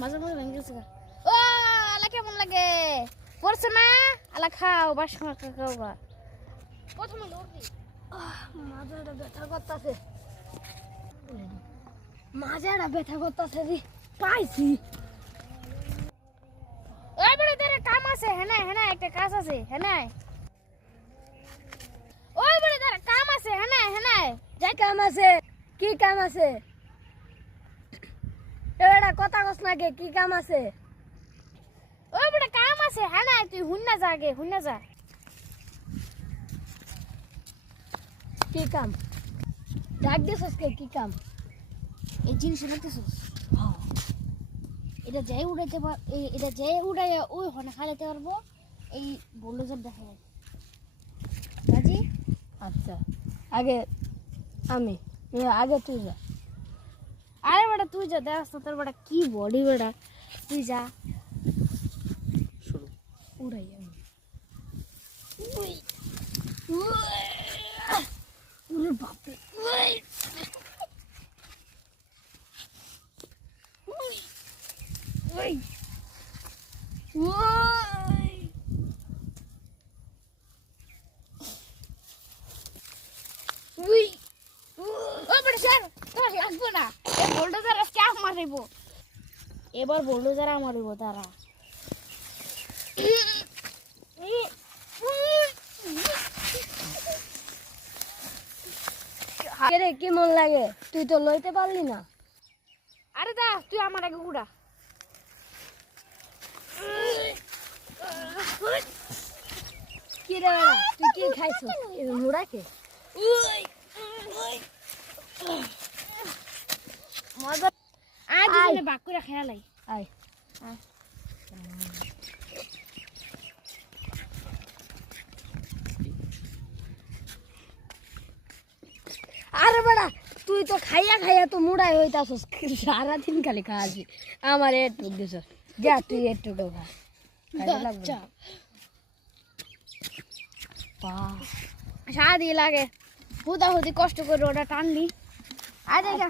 মজা মজা ভেঙে গেছে ও আলা কেমন লাগে পড়ছে না আলা খাও বাস খাও বা প্রথমে লড়বি মাজাটা ব্যথা করতেছে মাজাটা ব্যথা করতেছে রে পাইছি ওই বড় তোর কাম আছে হ্যাঁ একটা কাজ আছে হ্যাঁ ওই বড় তোর কাম আছে হ্যাঁ যাই কাম আছে কি কাম আছে এটা কথা কস না কে কি কাম আছে ওই বড় কাম আছে হ্যাঁ তুই হুন্না যা আগে হুন্না যা কি কাম ডাক দিছস কে কি কাম এই জিনিস রাখতেছিস এটা যাই উড়াইতে পার এটা যাই উড়াইয়া ওই হনে খাইতে পারবো এই বুলডোজার দেখা যায় রাজি আচ্ছা আগে আমি আগে তুই যা আরে বেটা তুই যা দেখ তোর বেটা কি বডি বেটা তুই যা শুরু উড়াই আমি ওরে বাপরে ওই ওই ও বড় স্যার তোর লাগবে না এই বুলডোজার আজকে মারিব এবার বুলডোজার মারিব তারা রে কি মন লাগে তুই তো লইতে পারলি না আরে দা তুই আমার আগে উড়া কি রে বেড়া তুই কি খাইছো মুড়াকে মজা আজ দিনে বাক করে খেয়ালাই আয় আরে বেড়া তুই তো খাইয়া খাইয়া তো মুড়াই হইতাছস সারাদিন খালি খাওয়াছি আমার একটু দিছ যা তুই একটু খা আচ্ছা পা দিয়ে লাগে হুদা হুদি কষ্ট করে ওটা টানলি আরে যা